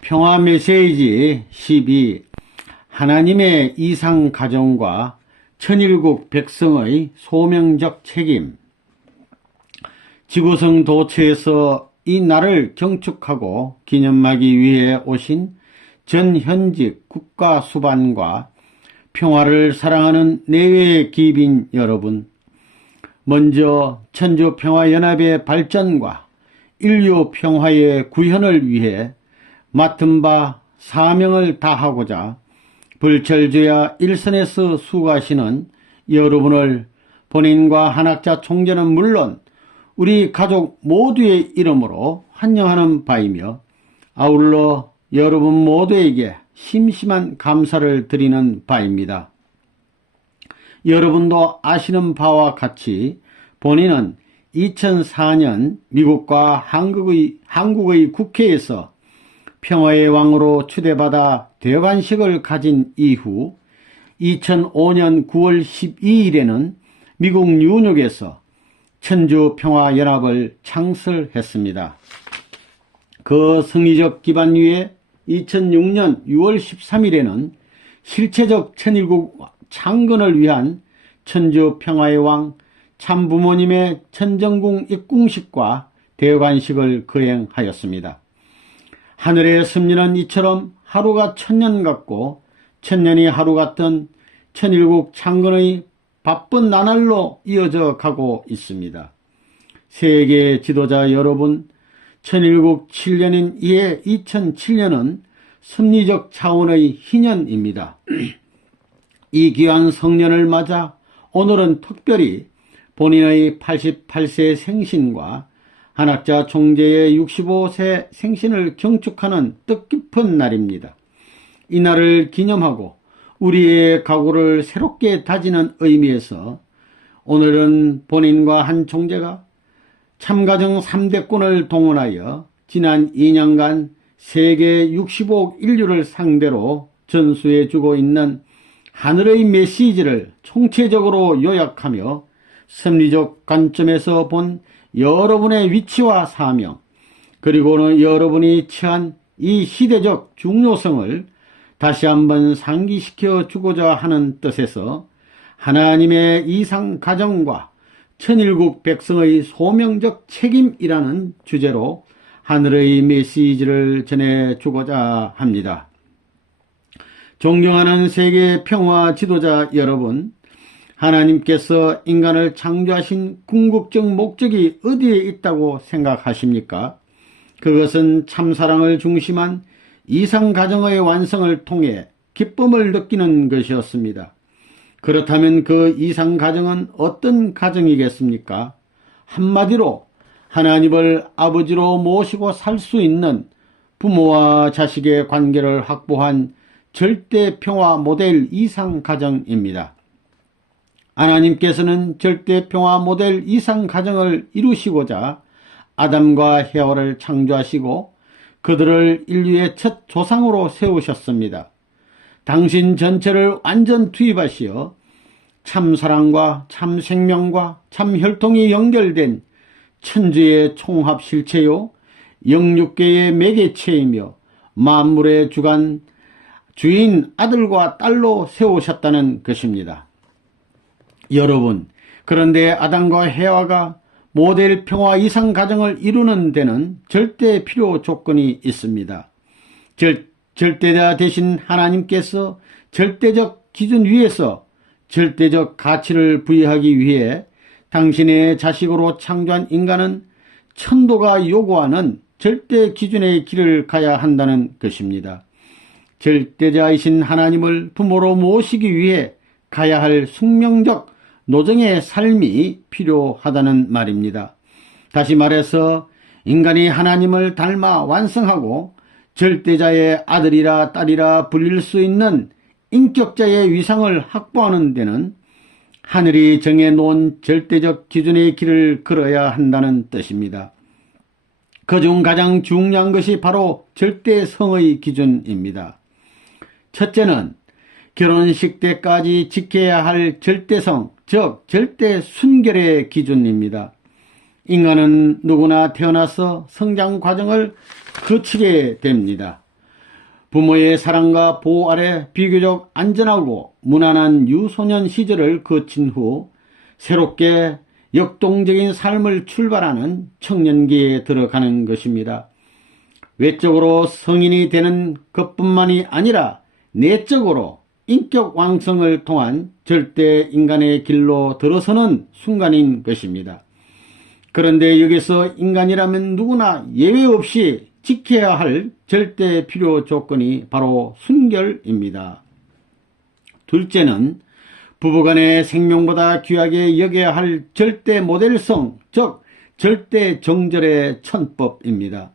평화 메시지 12. 하나님의 이상 가정과 천일국 백성의 소명적 책임. 지구성 도처에서 이 날을 경축하고 기념하기 위해 오신 전현직 국가 수반과 평화를 사랑하는 내외의 기빈 여러분, 먼저 천주평화연합의 발전과 인류 평화의 구현을 위해 맡은 바 사명을 다하고자 불철주야 일선에서 수고하시는 여러분을 본인과 한학자 총재는 물론 우리 가족 모두의 이름으로 환영하는 바이며, 아울러 여러분 모두에게 심심한 감사를 드리는 바입니다. 여러분도 아시는 바와 같이 본인은 2004년 미국과 한국의 국회에서 평화의 왕으로 추대받아 대관식을 가진 이후 2005년 9월 12일에는 미국 뉴욕에서 천주평화연합을 창설했습니다. 그 승리적 기반 위에 2006년 6월 13일에는 실체적 천일국 창건을 위한 천주평화의 왕 참부모님의 천정궁 입궁식과 대관식을 거행하였습니다. 하늘의 섭리는 이처럼 하루가 천년 같고 천년이 하루 같던 천일국 창건의 바쁜 나날로 이어져 가고 있습니다. 세계 지도자 여러분, 천일국 7년인 이해 2007년은 섭리적 차원의 희년입니다. 이 귀한 성년을 맞아 오늘은 특별히 본인의 88세 생신과 한학자 총재의 65세 생신을 경축하는 뜻깊은 날입니다. 이 날을 기념하고 우리의 각오를 새롭게 다지는 의미에서 오늘은 본인과 한 총재가 참가정 3대꾼을 동원하여 지난 2년간 세계 65억 인류를 상대로 전수해주고 있는 하늘의 메시지를 총체적으로 요약하며 섭리적 관점에서 본 여러분의 위치와 사명, 그리고는 여러분이 처한 이 시대적 중요성을 다시 한번 상기시켜 주고자 하는 뜻에서 하나님의 이상 가정과 천일국 백성의 소명적 책임이라는 주제로 하늘의 메시지를 전해주고자 합니다. 존경하는 세계 평화 지도자 여러분, 하나님께서 인간을 창조하신 궁극적 목적이 어디에 있다고 생각하십니까? 그것은 참사랑을 중심한 이상가정의 완성을 통해 기쁨을 느끼는 것이었습니다. 그렇다면 그 이상가정은 어떤 가정이겠습니까? 한마디로 하나님을 아버지로 모시고 살 수 있는 부모와 자식의 관계를 확보한 절대평화 모델 이상가정입니다. 하나님께서는 절대평화 모델 이상가정을 이루시고자 아담과 헤와를 창조하시고 그들을 인류의 첫 조상으로 세우셨습니다. 당신 전체를 완전 투입하시어 참사랑과 참생명과 참혈통이 연결된 천주의 총합실체요 영육계의 매개체이며 만물의 주인 아들과 딸로 세우셨다는 것입니다. 여러분, 그런데 아담과 헤와가 모델 평화 이상 가정을 이루는 데는 절대 필요 조건이 있습니다. 절대자 되신 하나님께서 절대적 기준 위에서 절대적 가치를 부여하기 위해 당신의 자식으로 창조한 인간은 천도가 요구하는 절대 기준의 길을 가야 한다는 것입니다. 절대자이신 하나님을 부모로 모시기 위해 가야 할 숙명적 노정의 삶이 필요하다는 말입니다. 다시 말해서 인간이 하나님을 닮아 완성하고 절대자의 아들이라 딸이라 불릴 수 있는 인격자의 위상을 확보하는 데는 하늘이 정해놓은 절대적 기준의 길을 걸어야 한다는 뜻입니다. 그중 가장 중요한 것이 바로 절대성의 기준입니다. 첫째는 결혼식 때까지 지켜야 할 절대성, 즉 절대 순결의 기준입니다. 인간은 누구나 태어나서 성장 과정을 거치게 됩니다. 부모의 사랑과 보호 아래 비교적 안전하고 무난한 유소년 시절을 거친 후 새롭게 역동적인 삶을 출발하는 청년기에 들어가는 것입니다. 외적으로 성인이 되는 것뿐만이 아니라 내적으로 인격 왕성을 통한 절대 인간의 길로 들어서는 순간인 것입니다. 그런데 여기서 인간이라면 누구나 예외 없이 지켜야 할 절대 필요 조건이 바로 순결입니다. 둘째는 부부간의 생명보다 귀하게 여겨야 할 절대 모델성, 즉 절대 정절의 천법입니다.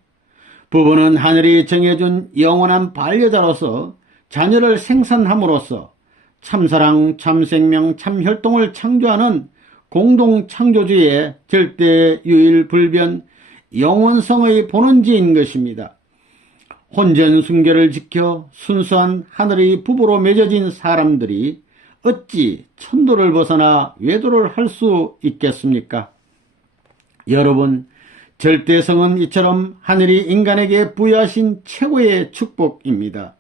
부부는 하늘이 정해준 영원한 반려자로서 자녀를 생산함으로써 참사랑, 참생명, 참혈통을 창조하는 공동창조주의 절대 유일불변 영원성의 본원지인 것입니다. 혼전순결을 지켜 순수한 하늘의 부부로 맺어진 사람들이 어찌 천도를 벗어나 외도를 할 수 있겠습니까? 여러분, 절대성은 이처럼 하늘이 인간에게 부여하신 최고의 축복입니다.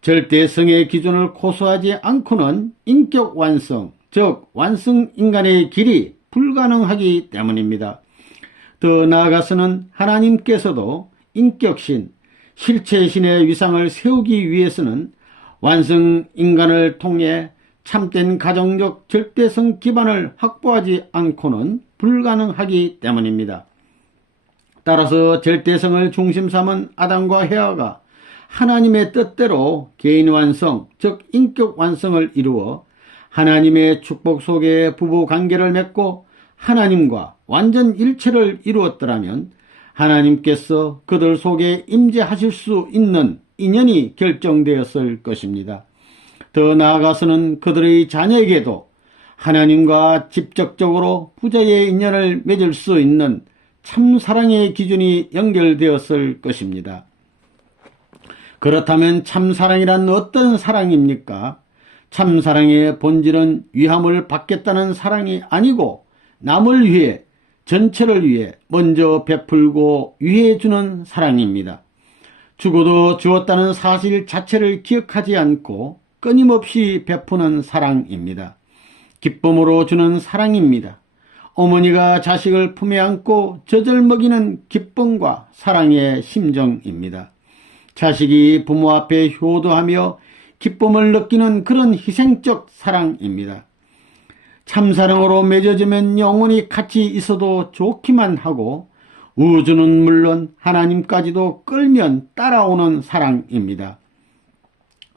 절대성의 기준을 고수하지 않고는 인격 완성, 즉 완성 인간의 길이 불가능하기 때문입니다. 더 나아가서는 하나님께서도 인격신, 실체신의 위상을 세우기 위해서는 완성 인간을 통해 참된 가정적 절대성 기반을 확보하지 않고는 불가능하기 때문입니다. 따라서 절대성을 중심 삼은 아담과 헤아가 하나님의 뜻대로 개인 완성, 즉 인격 완성을 이루어 하나님의 축복 속에 부부 관계를 맺고 하나님과 완전 일체를 이루었더라면 하나님께서 그들 속에 임재하실 수 있는 인연이 결정되었을 것입니다. 더 나아가서는 그들의 자녀에게도 하나님과 직접적으로 부자의 인연을 맺을 수 있는 참사랑의 기준이 연결되었을 것입니다. 그렇다면 참사랑이란 어떤 사랑입니까? 참사랑의 본질은 위함을 받겠다는 사랑이 아니고 남을 위해, 전체를 위해 먼저 베풀고 위해주는 사랑입니다. 주고도 주었다는 사실 자체를 기억하지 않고 끊임없이 베푸는 사랑입니다. 기쁨으로 주는 사랑입니다. 어머니가 자식을 품에 안고 젖을 먹이는 기쁨과 사랑의 심정입니다. 자식이 부모 앞에 효도하며 기쁨을 느끼는 그런 희생적 사랑입니다. 참사랑으로 맺어지면 영원히 같이 있어도 좋기만 하고 우주는 물론 하나님까지도 끌면 따라오는 사랑입니다.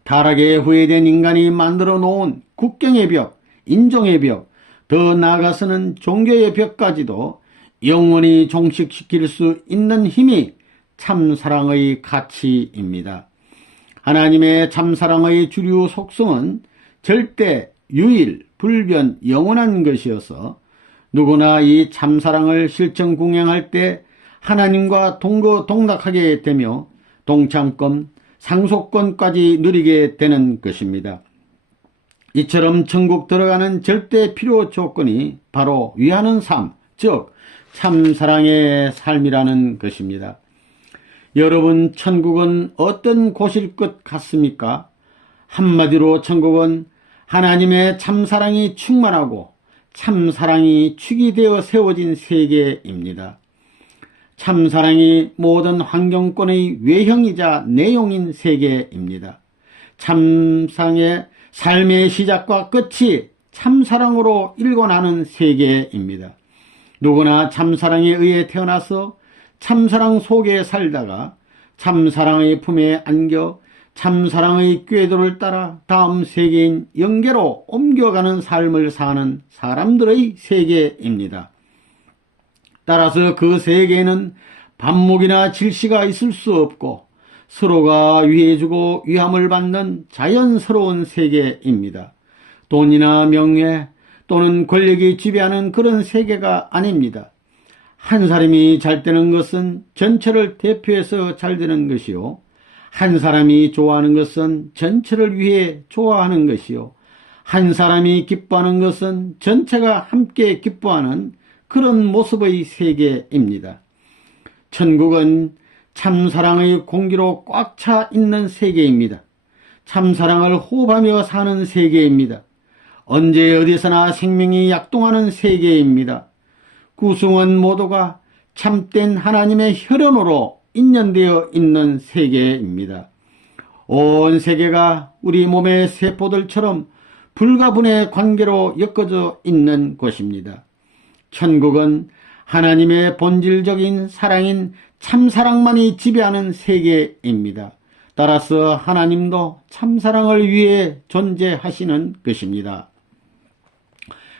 타락에 후회된 인간이 만들어 놓은 국경의 벽, 인종의 벽, 더 나아가서는 종교의 벽까지도 영원히 종식시킬 수 있는 힘이 참사랑의 가치입니다. 하나님의 참사랑의 주류 속성은 절대, 유일, 불변, 영원한 것이어서 누구나 이 참사랑을 실천 공행할 때 하나님과 동거동락하게 되며 동참권, 상속권까지 누리게 되는 것입니다. 이처럼 천국 들어가는 절대 필요 조건이 바로 위하는 삶, 즉 참사랑의 삶이라는 것입니다. 여러분, 천국은 어떤 곳일 것 같습니까? 한마디로 천국은 하나님의 참사랑이 충만하고 참사랑이 축이 되어 세워진 세계입니다. 참사랑이 모든 환경권의 외형이자 내용인 세계입니다. 참사랑의 삶의 시작과 끝이 참사랑으로 일궈나는 세계입니다. 누구나 참사랑에 의해 태어나서 참사랑 속에 살다가 참사랑의 품에 안겨 참사랑의 궤도를 따라 다음 세계인 영계로 옮겨가는 삶을 사는 사람들의 세계입니다. 따라서 그 세계에는 반목이나 질시가 있을 수 없고 서로가 위해주고 위함을 받는 자연스러운 세계입니다. 돈이나 명예 또는 권력이 지배하는 그런 세계가 아닙니다. 한 사람이 잘 되는 것은 전체를 대표해서 잘 되는 것이요. 한 사람이 좋아하는 것은 전체를 위해 좋아하는 것이요. 한 사람이 기뻐하는 것은 전체가 함께 기뻐하는 그런 모습의 세계입니다. 천국은 참사랑의 공기로 꽉 차 있는 세계입니다. 참사랑을 호흡하며 사는 세계입니다. 언제 어디서나 생명이 약동하는 세계입니다. 구성원 모두가 참된 하나님의 혈연으로 인연되어 있는 세계입니다. 온 세계가 우리 몸의 세포들처럼 불가분의 관계로 엮어져 있는 곳입니다. 천국은 하나님의 본질적인 사랑인 참사랑만이 지배하는 세계입니다. 따라서 하나님도 참사랑을 위해 존재하시는 것입니다.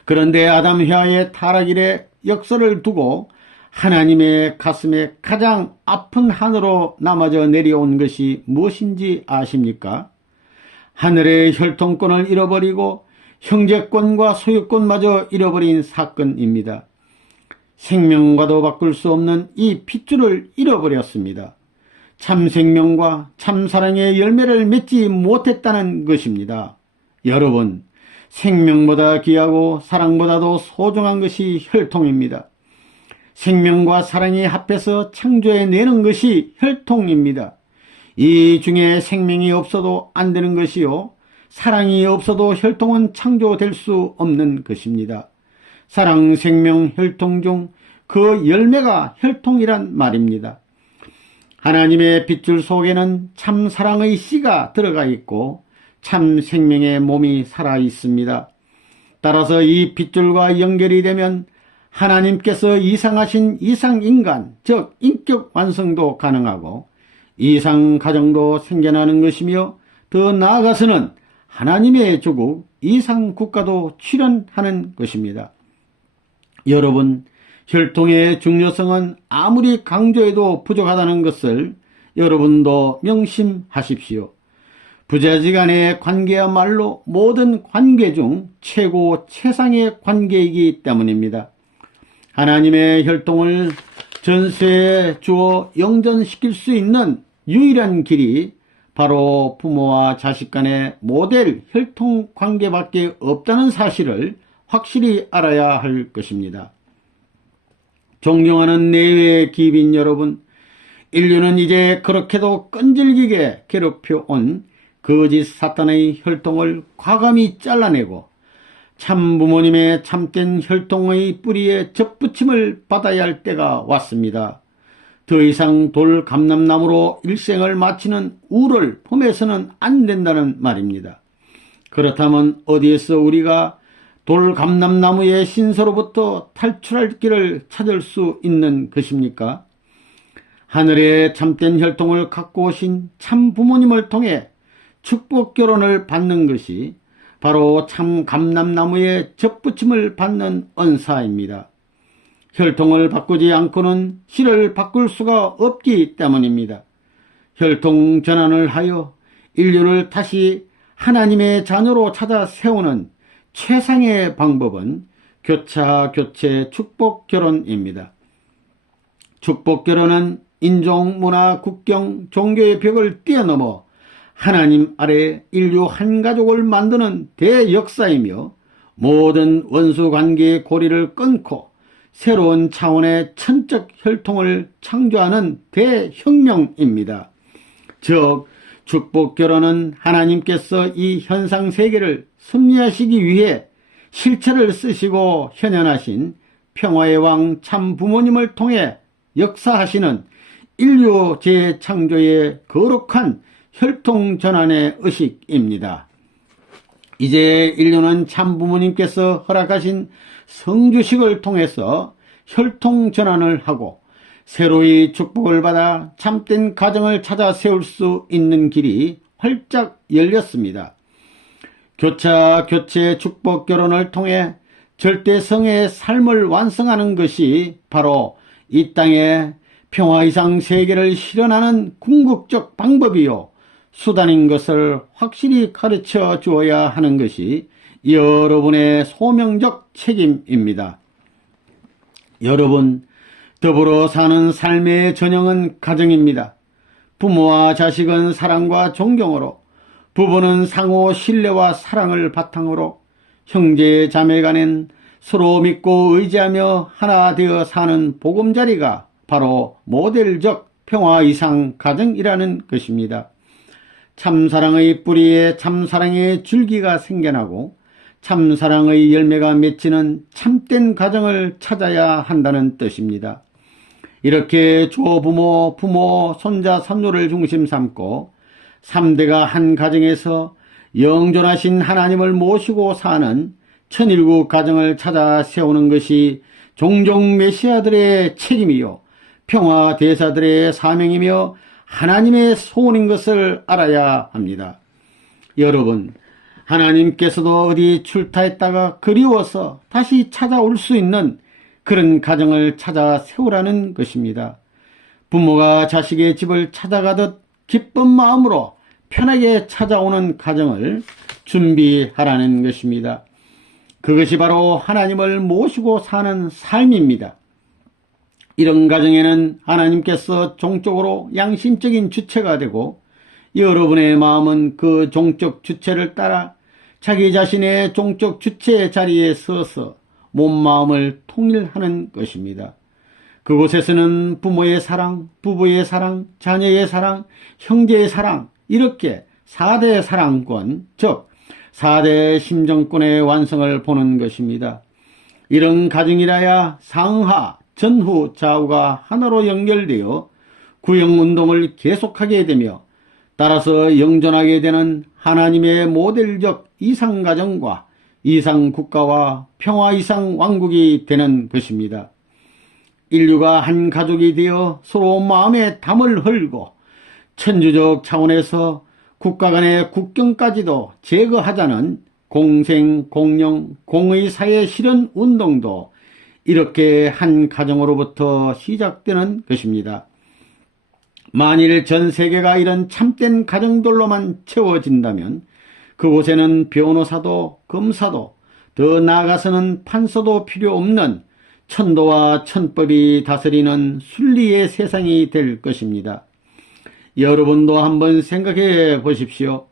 그런데 아담 휘하의 타락 이래 역사를 두고 하나님의 가슴에 가장 아픈 한으로 남아져 내려온 것이 무엇인지 아십니까? 하늘의 혈통권을 잃어버리고 형제권과 소유권마저 잃어버린 사건입니다. 생명과도 바꿀 수 없는 이 핏줄을 잃어버렸습니다. 참생명과 참사랑의 열매를 맺지 못했다는 것입니다. 여러분, 생명보다 귀하고 사랑보다도 소중한 것이 혈통입니다. 생명과 사랑이 합해서 창조해내는 것이 혈통입니다. 이 중에 생명이 없어도 안 되는 것이요, 사랑이 없어도 혈통은 창조될 수 없는 것입니다. 사랑, 생명, 혈통 중 그 열매가 혈통이란 말입니다. 하나님의 핏줄 속에는 참 사랑의 씨가 들어가 있고 참 생명의 몸이 살아 있습니다. 따라서 이 핏줄과 연결이 되면 하나님께서 이상하신 이상인간, 즉 인격 완성도 가능하고 이상가정도 생겨나는 것이며, 더 나아가서는 하나님의 조국 이상국가도 출현하는 것입니다. 여러분, 혈통의 중요성은 아무리 강조해도 부족하다는 것을 여러분도 명심하십시오. 부자지간의 관계야말로 모든 관계 중 최고 최상의 관계이기 때문입니다. 하나님의 혈통을 전세에 주어 영전시킬 수 있는 유일한 길이 바로 부모와 자식 간의 모델 혈통 관계밖에 없다는 사실을 확실히 알아야 할 것입니다. 존경하는 내외의 기빈 여러분, 인류는 이제 그렇게도 끈질기게 괴롭혀온 거짓 사탄의 혈통을 과감히 잘라내고 참부모님의 참된 혈통의 뿌리에 접붙임을 받아야 할 때가 왔습니다. 더 이상 돌감람나무로 일생을 마치는 우를 품에서는 안 된다는 말입니다. 그렇다면 어디에서 우리가 돌감람나무의 신서로부터 탈출할 길을 찾을 수 있는 것입니까? 하늘의 참된 혈통을 갖고 오신 참부모님을 통해 축복결혼을 받는 것이 바로 참 감람나무의 접붙임을 받는 언사입니다. 혈통을 바꾸지 않고는 씨를 바꿀 수가 없기 때문입니다. 혈통 전환을 하여 인류를 다시 하나님의 자녀로 찾아 세우는 최상의 방법은 교차, 교체, 축복결혼입니다. 축복결혼은 인종, 문화, 국경, 종교의 벽을 뛰어넘어 하나님 아래 인류 한 가족을 만드는 대역사이며 모든 원수관계의 고리를 끊고 새로운 차원의 천적 혈통을 창조하는 대혁명입니다. 즉 축복결혼은 하나님께서 이 현상세계를 섭리하시기 위해 실체를 쓰시고 현현하신 평화의 왕 참부모님을 통해 역사하시는 인류 재창조의 거룩한 혈통전환의 의식입니다. 이제 인류는 참부모님께서 허락하신 성주식을 통해서 혈통전환을 하고 새로이 축복을 받아 참된 가정을 찾아 세울 수 있는 길이 활짝 열렸습니다. 교차, 교체, 축복 결혼을 통해 절대성의 삶을 완성하는 것이 바로 이 땅의 평화 이상 세계를 실현하는 궁극적 방법이요 수단인 것을 확실히 가르쳐 주어야 하는 것이 여러분의 소명적 책임입니다. 여러분, 더불어 사는 삶의 전형은 가정입니다. 부모와 자식은 사랑과 존경으로, 부부는 상호 신뢰와 사랑을 바탕으로, 형제 자매 간엔 서로 믿고 의지하며 하나 되어 사는 보금자리가 바로 모델적 평화 이상 가정이라는 것입니다. 참사랑의 뿌리에 참사랑의 줄기가 생겨나고 참사랑의 열매가 맺히는 참된 가정을 찾아야 한다는 뜻입니다. 이렇게 조부모, 부모, 손자, 손녀를 중심 삼고 3대가 한 가정에서 영존하신 하나님을 모시고 사는 천일국 가정을 찾아 세우는 것이 종종 메시아들의 책임이요 평화대사들의 사명이며 하나님의 소원인 것을 알아야 합니다. 여러분, 하나님께서도 어디 출타했다가 그리워서 다시 찾아올 수 있는 그런 가정을 찾아 세우라는 것입니다. 부모가 자식의 집을 찾아가듯 기쁜 마음으로 편하게 찾아오는 가정을 준비하라는 것입니다. 그것이 바로 하나님을 모시고 사는 삶입니다. 이런 가정에는 하나님께서 종적으로 양심적인 주체가 되고 여러분의 마음은 그 종적 주체를 따라 자기 자신의 종적 주체의 자리에 서서 몸 마음을 통일하는 것입니다. 그곳에서는 부모의 사랑, 부부의 사랑, 자녀의 사랑, 형제의 사랑 이렇게 4대 사랑권, 즉 4대 심정권의 완성을 보는 것입니다. 이런 가정이라야 상하, 전후, 좌우가 하나로 연결되어 구형운동을 계속하게 되며 따라서 영존하게 되는 하나님의 모델적 이상가정과 이상국가와 평화 이상왕국이 되는 것입니다. 인류가 한 가족이 되어 서로 마음의 담을 헐고 천주적 차원에서 국가 간의 국경까지도 제거하자는 공생, 공영, 공의 사회 실현 운동도 이렇게 한 가정으로부터 시작되는 것입니다. 만일 전 세계가 이런 참된 가정들로만 채워진다면 그곳에는 변호사도 검사도 더 나아가서는 판사도 필요 없는 천도와 천법이 다스리는 순리의 세상이 될 것입니다. 여러분도 한번 생각해 보십시오.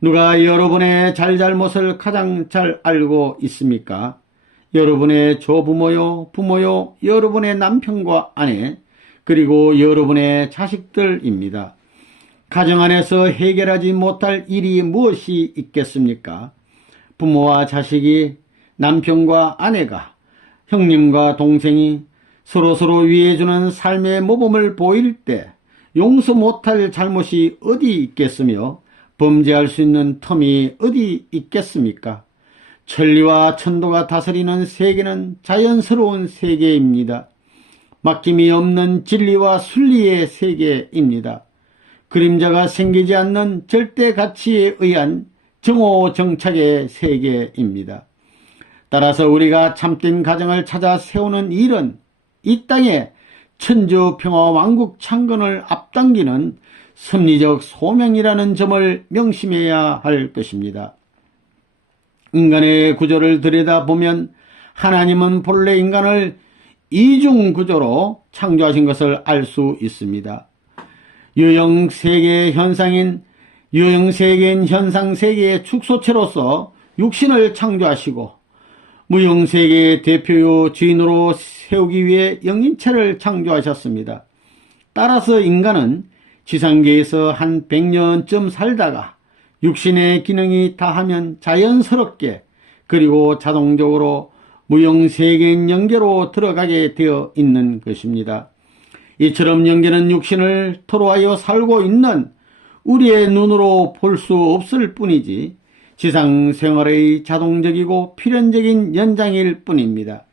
누가 여러분의 잘잘못을 가장 잘 알고 있습니까? 여러분의 조부모요, 부모요, 여러분의 남편과 아내, 그리고 여러분의 자식들입니다. 가정 안에서 해결하지 못할 일이 무엇이 있겠습니까? 부모와 자식이, 남편과 아내가, 형님과 동생이 서로서로 위해주는 삶의 모범을 보일 때 용서 못할 잘못이 어디 있겠으며 범죄할 수 있는 텀이 어디 있겠습니까? 천리와 천도가 다스리는 세계는 자연스러운 세계입니다. 막힘이 없는 진리와 순리의 세계입니다. 그림자가 생기지 않는 절대 가치에 의한 정오정착의 세계입니다. 따라서 우리가 참된 가정을 찾아 세우는 일은 이 땅에 천주 평화 왕국 창건을 앞당기는 섭리적 소명이라는 점을 명심해야 할 것입니다. 인간의 구조를 들여다보면 하나님은 본래 인간을 이중구조로 창조하신 것을 알 수 있습니다. 유형세계의 현상인 유형세계인 현상세계의 축소체로서 육신을 창조하시고 무형세계의 대표요 주인으로 세우기 위해 영인체를 창조하셨습니다. 따라서 인간은 지상계에서 한 100년쯤 살다가 육신의 기능이 다하면 자연스럽게 그리고 자동적으로 무형세계인 영계로 들어가게 되어 있는 것입니다. 이처럼 영계는 육신을 토로하여 살고 있는 우리의 눈으로 볼 수 없을 뿐이지 지상생활의 자동적이고 필연적인 연장일 뿐입니다.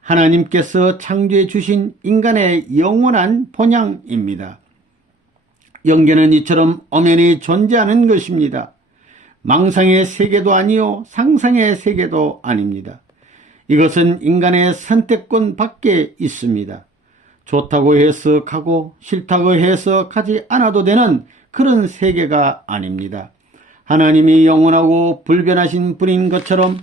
하나님께서 창조해 주신 인간의 영원한 본향입니다. 영계는 이처럼 엄연히 존재하는 것입니다. 망상의 세계도 아니요 상상의 세계도 아닙니다. 이것은 인간의 선택권 밖에 있습니다. 좋다고 해서 가고 싫다고 해서 가지 않아도 되는 그런 세계가 아닙니다. 하나님이 영원하고 불변하신 분인 것처럼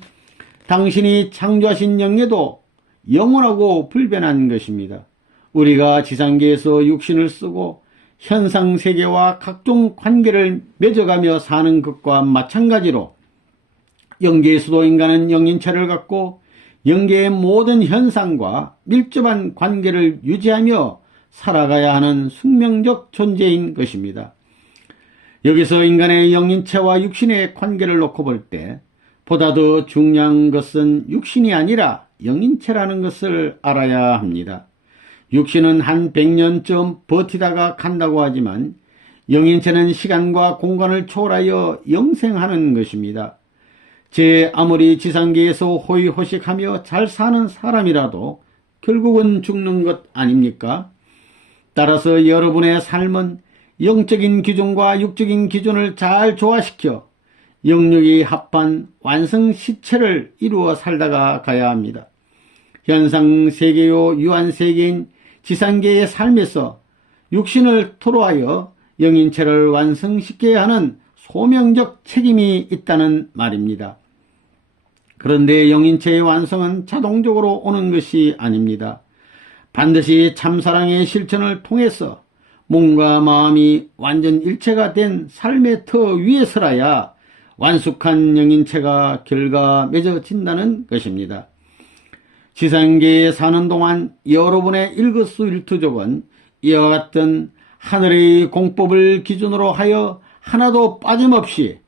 당신이 창조하신 영예도 영원하고 불변한 것입니다. 우리가 지상계에서 육신을 쓰고 현상세계와 각종 관계를 맺어가며 사는 것과 마찬가지로 영계에서도 인간은 영인체를 갖고 영계의 모든 현상과 밀접한 관계를 유지하며 살아가야 하는 숙명적 존재인 것입니다. 여기서 인간의 영인체와 육신의 관계를 놓고 볼 때 보다 더 중요한 것은 육신이 아니라 영인체라는 것을 알아야 합니다. 육신은 한 100년쯤 버티다가 간다고 하지만 영인체는 시간과 공간을 초월하여 영생하는 것입니다. 제 아무리 지상계에서 호의호식하며 잘 사는 사람이라도 결국은 죽는 것 아닙니까? 따라서 여러분의 삶은 영적인 기준과 육적인 기준을 잘 조화시켜 영육이 합한 완성 시체를 이루어 살다가 가야 합니다. 현상세계요 유한세계인 지상계의 삶에서 육신을 토로하여 영인체를 완성시켜야 하는 소명적 책임이 있다는 말입니다. 그런데 영인체의 완성은 자동적으로 오는 것이 아닙니다. 반드시 참사랑의 실천을 통해서 몸과 마음이 완전 일체가 된 삶의 터 위에 서라야 완숙한 영인체가 결과 맺어진다는 것입니다. 지상계에 사는 동안 여러분의 일거수일투족은 이와 같은 하늘의 공법을 기준으로 하여 하나도 빠짐없이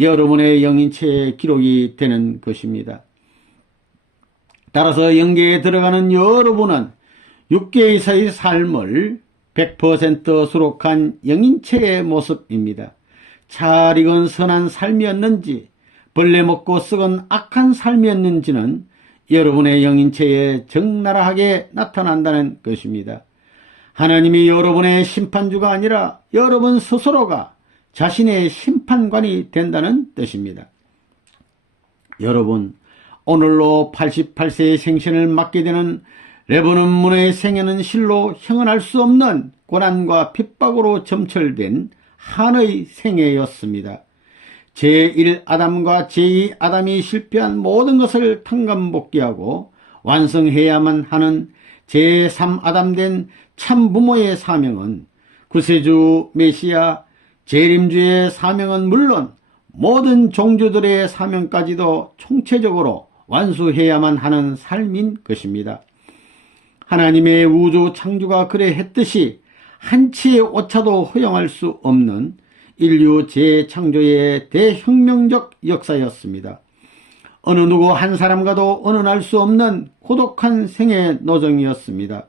여러분의 영인체에 기록이 되는 것입니다. 따라서 영계에 들어가는 여러분은 육계에서의 삶을 100% 수록한 영인체의 모습입니다. 잘 익은 선한 삶이었는지 벌레 먹고 썩은 악한 삶이었는지는 여러분의 영인체에 적나라하게 나타난다는 것입니다. 하나님이 여러분의 심판주가 아니라 여러분 스스로가 자신의 심판관이 된다는 뜻입니다. 여러분, 오늘로 88세의 생신을 맞게 되는 레버넌 문의 생애는 실로 형언할 수 없는 고난과 핍박으로 점철된 한의 생애였습니다. 제1아담과 제2아담이 실패한 모든 것을 탕감복귀하고 완성해야만 하는 제3아담 된 참부모의 사명은 구세주 메시아 재림주의 사명은 물론 모든 종주들의 사명까지도 총체적으로 완수해야만 하는 삶인 것입니다. 하나님의 우주 창조가 그래 했듯이 한치의 오차도 허용할 수 없는 인류 재창조의 대혁명적 역사였습니다. 어느 누구 한 사람과도 언언할 수 없는 고독한 생애 노정이었습니다.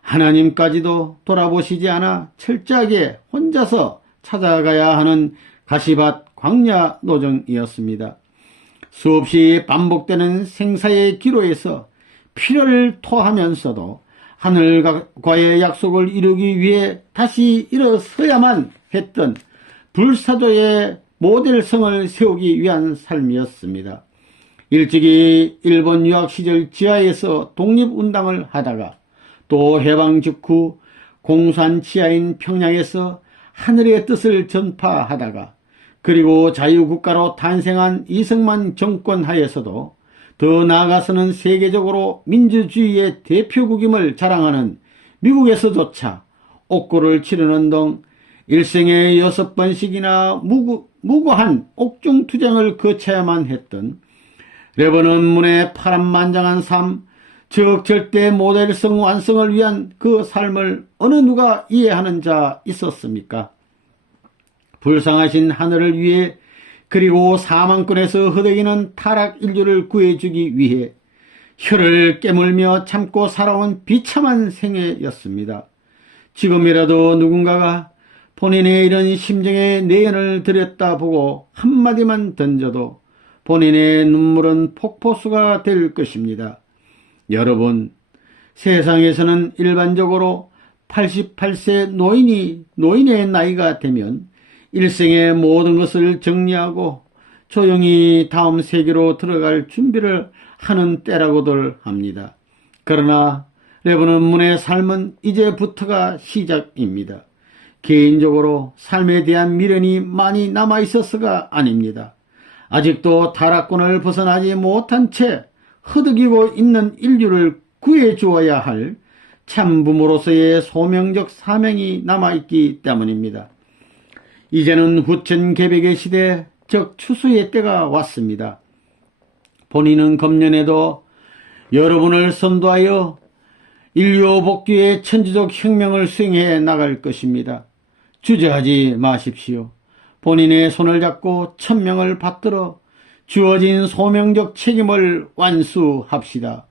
하나님까지도 돌아보시지 않아 철저하게 혼자서 찾아가야 하는 가시밭 광야 노정이었습니다. 수없이 반복되는 생사의 기로에서 피를 토하면서도 하늘과의 약속을 이루기 위해 다시 일어서야만 했던 불사조의 모델성을 세우기 위한 삶이었습니다. 일찍이 일본 유학 시절 지하에서 독립운동을 하다가 또 해방 직후 공산 지하인 평양에서 하늘의 뜻을 전파하다가 그리고 자유국가로 탄생한 이승만 정권 하에서도 더 나아가서는 세계적으로 민주주의의 대표국임을 자랑하는 미국에서조차 옥고를 치르는 등 일생에 6번씩이나 무고한 옥중투쟁을 거쳐야만 했던 레버넌 문의 파란만장한 삶, 즉 절대 모델성 완성을 위한 그 삶을 어느 누가 이해하는 자 있었습니까? 불쌍하신 하늘을 위해 그리고 사망권에서 허덕이는 타락 인류를 구해주기 위해 혀를 깨물며 참고 살아온 비참한 생애였습니다. 지금이라도 누군가가 본인의 이런 심정에 내연을 들였다보고 한마디만 던져도 본인의 눈물은 폭포수가 될 것입니다. 여러분, 세상에서는 일반적으로 88세 노인의 나이가 되면 일생의 모든 것을 정리하고 조용히 다음 세계로 들어갈 준비를 하는 때라고들 합니다. 그러나 레버넌 문의 삶은 이제부터가 시작입니다. 개인적으로 삶에 대한 미련이 많이 남아있어서가 아닙니다. 아직도 타락권을 벗어나지 못한 채 허덕이고 있는 인류를 구해주어야 할 참부모로서의 소명적 사명이 남아있기 때문입니다. 이제는 후천개벽의 시대, 즉 추수의 때가 왔습니다. 본인은 금년에도 여러분을 선도하여 인류 복귀의 천지적 혁명을 수행해 나갈 것입니다. 주저하지 마십시오. 본인의 손을 잡고 천명을 받들어 주어진 소명적 책임을 완수합시다.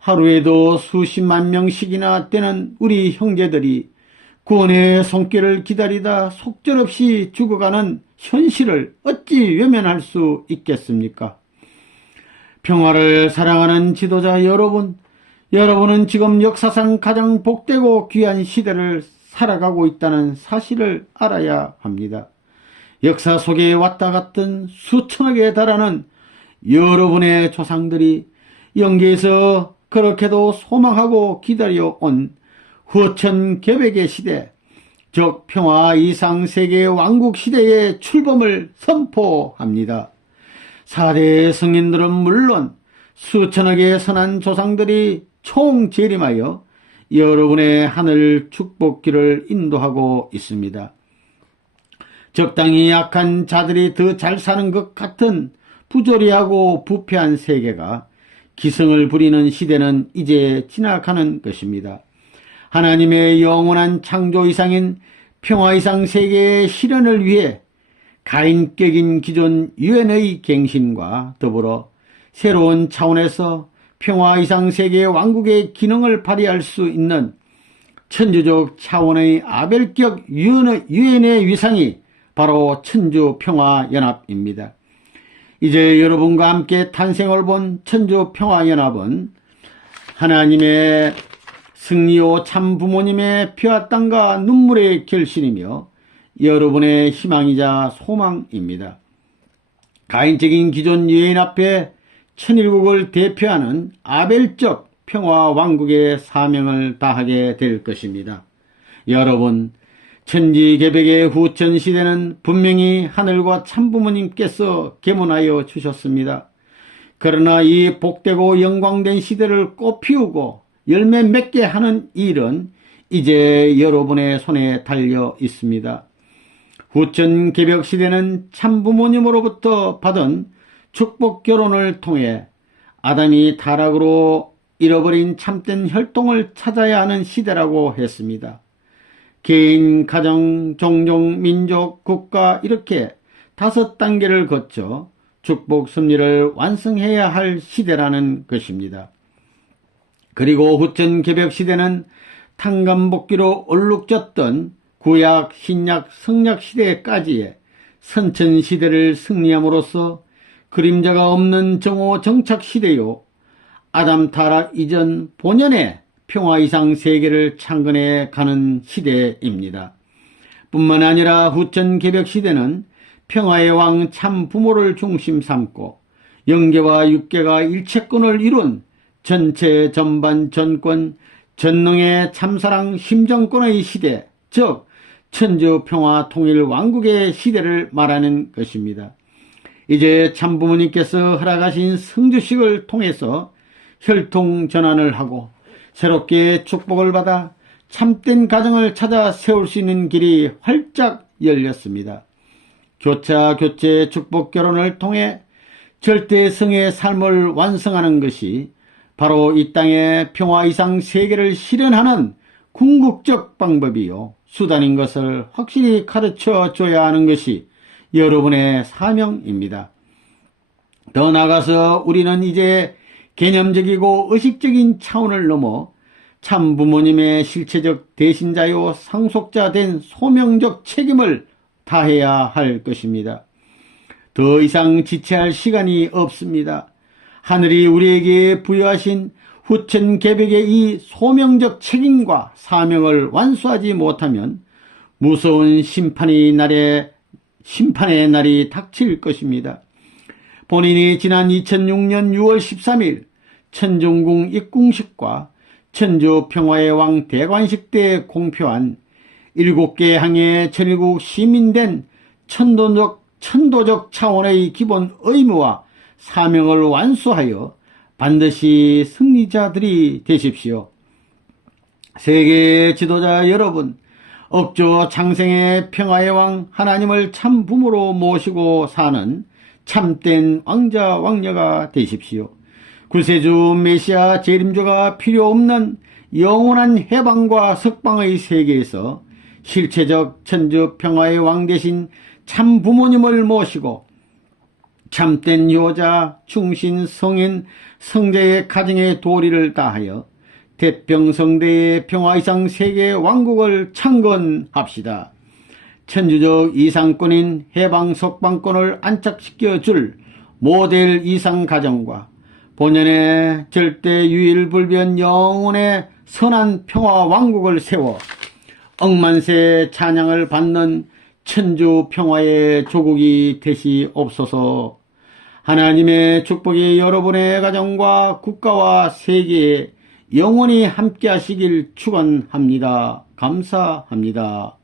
하루에도 수십만 명씩이나 되는 우리 형제들이 구원의 손길을 기다리다 속절없이 죽어가는 현실을 어찌 외면할 수 있겠습니까? 평화를 사랑하는 지도자 여러분, 여러분은 지금 역사상 가장 복되고 귀한 시대를 살아가고 있다는 사실을 알아야 합니다. 역사 속에 왔다 갔던 수천억에 달하는 여러분의 조상들이 영계에서 그렇게도 소망하고 기다려온 후천개백의 시대, 즉 평화 이상 세계 왕국 시대의 출범을 선포합니다. 4대 성인들은 물론 수천억의 선한 조상들이 총재림하여 여러분의 하늘 축복길을 인도하고 있습니다. 적당히 약한 자들이 더 잘 사는 것 같은 부조리하고 부패한 세계가 기승을 부리는 시대는 이제 지나가는 것입니다. 하나님의 영원한 창조 이상인 평화 이상 세계의 실현을 위해 가인격인 기존 유엔의 갱신과 더불어 새로운 차원에서 평화 이상 세계의 왕국의 기능을 발휘할 수 있는 천주적 차원의 아벨격 유엔의 위상이 바로 천주평화연합입니다. 이제 여러분과 함께 탄생을 본 천주평화연합은 하나님의 승리요 참부모님의 피와 땀과 눈물의 결실이며 여러분의 희망이자 소망입니다. 가인적인 기존 유엔 앞에 천일국을 대표하는 아벨적 평화왕국의 사명을 다하게 될 것입니다. 여러분, 천지개벽의 후천시대는 분명히 하늘과 참부모님께서 계문하여 주셨습니다. 그러나 이 복되고 영광된 시대를 꽃피우고 열매 맺게 하는 일은 이제 여러분의 손에 달려 있습니다. 후천개벽 시대는 참부모님으로부터 받은 축복 결혼을 통해 아담이 타락으로 잃어버린 참된 혈통을 찾아야 하는 시대라고 했습니다. 개인, 가정, 종족, 민족, 국가 이렇게 5단계를 거쳐 축복 섭리를 완성해야 할 시대라는 것입니다. 그리고 후천개벽 시대는 탕감복기로 얼룩졌던 구약, 신약, 성약 시대까지의 선천시대를 승리함으로써 그림자가 없는 정오 정착 시대요, 아담 타락 이전 본연의 평화 이상 세계를 창건해 가는 시대입니다. 뿐만 아니라 후천개벽 시대는 평화의 왕 참부모를 중심 삼고 영계와 육계가 일체권을 이룬 전체 전반 전권 전능의 참사랑 심정권의 시대, 즉 천주평화 통일 왕국의 시대를 말하는 것입니다. 이제 참부모님께서 허락하신 성주식을 통해서 혈통 전환을 하고 새롭게 축복을 받아 참된 가정을 찾아 세울 수 있는 길이 활짝 열렸습니다. 교차 교체 축복 결혼을 통해 절대성의 삶을 완성하는 것이 바로 이 땅의 평화 이상 세계를 실현하는 궁극적 방법이요 수단인 것을 확실히 가르쳐 줘야 하는 것이 여러분의 사명입니다. 더 나아가서 우리는 이제 개념적이고 의식적인 차원을 넘어 참부모님의 실체적 대신자요 상속자 된 소명적 책임을 다해야 할 것입니다. 더 이상 지체할 시간이 없습니다. 하늘이 우리에게 부여하신 후천개벽의 이 소명적 책임과 사명을 완수하지 못하면 무서운 심판의 날이 닥칠 것입니다. 본인이 지난 2006년 6월 13일 천종궁 입궁식과 천주평화의 왕 대관식 때 공표한 7개 항의 천일국 시민된 천도적 차원의 기본 의무와 사명을 완수하여 반드시 승리자들이 되십시오. 세계 지도자 여러분, 억조 창생의 평화의 왕 하나님을 참 부모로 모시고 사는 참된 왕자 왕녀가 되십시오. 구세주 메시아 재림주가 필요 없는 영원한 해방과 석방의 세계에서 실체적 천주 평화의 왕 대신 참 부모님을 모시고 참된 효자, 충신, 성인, 성자의 가정의 도리를 다하여 대평성대의 평화이상 세계 왕국을 창건합시다. 천주적 이상권인 해방 석방권을 안착시켜 줄 모델 이상 가정과 본연의 절대 유일불변 영혼의 선한 평화 왕국을 세워 억만세 찬양을 받는 천주 평화의 조국이 되시옵소서. 하나님의 축복이 여러분의 가정과 국가와 세계에 영원히 함께 하시길 축원합니다. 감사합니다.